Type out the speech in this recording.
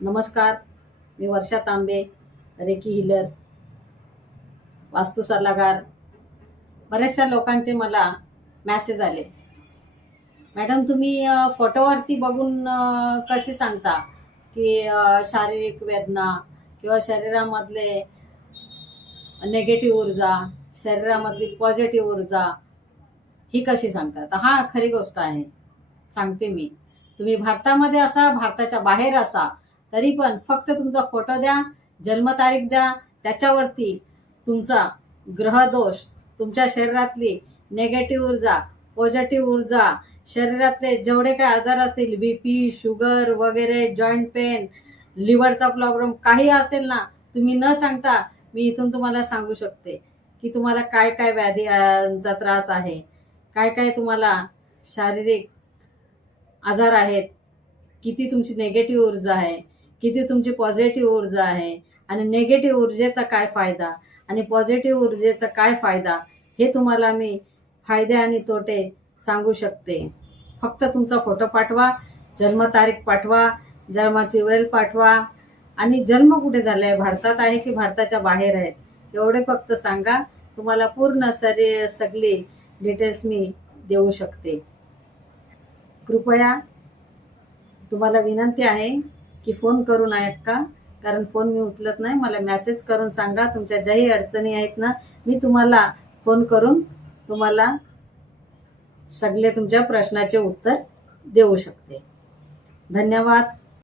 नमस्कार, मी वर्षा तांबे, recce healer, वास्तू सल्लागार. बऱ्याचशा लोकांचे मला मॅसेज आले, मॅडम तुम्ही फोटोवरती बघून कशी सांगता की शारीरिक वेदना किंवा शरीरामधले नेगेटिव्ह ऊर्जा, शरीरामधली पॉझिटिव्ह ऊर्जा ही कशी सांगता? तर हा खरी गोष्ट आहे, सांगते मी. तुम्ही भारतामध्ये असा, भारताच्या बाहेर असा, तरी पण फक्त तुमचा फोटो द्या, जन्मतारीख द्या, त्याच्यावरती तुमचा ग्रहदोष, तुमच्या शरीरातली नेगेटिव्ह ऊर्जा, पॉझिटिव्ह ऊर्जा, शरीरातले जेवढे काही आजार असतील, बीपी, शुगर वगैरे, जॉईंट पेन, लिव्हरचा प्रॉब्लेम काही असेल ना, तुम्ही न सांगता मी इथून तुम्हाला सांगू शकते की तुम्हाला काय काय व्याधीचा त्रास आहे, काय काय तुम्हाला शारीरिक आजार आहेत, किती तुमची नेगेटिव्ह ऊर्जा आहे, किती तुमची पॉझिटिव्ह ऊर्जा आहे, आणि नेगेटिव्ह ऊर्जेचा काय फायदा आणि पॉझिटिव्ह ऊर्जेचा काय फायदा, हे तुम्हाला मी फायदे आणि तोटे सांगू शकते. फक्त तुमचा फोटो पाठवा, जन्मतारीख पाठवा, जन्माची वेळ पाठवा, आणि जन्म कुठे झालाय, भारतात आहे की भारताच्या बाहेर आहे, एवढे फक्त सांगा. तुम्हाला पूर्ण सगळी डिटेल्स मी देऊ शकते. कृपया तुम्हाला विनंती आहे की फोन करून ऐका, कारण फोन मी उचलत नाही. मला मेसेज करून सांगा, तुमच्या ज्याही अडचणी आहेत ना, मी तुम्हाला फोन करून तुम्हाला सगळे तुमच्या प्रश्नाचे उत्तर देऊ शकते. धन्यवाद.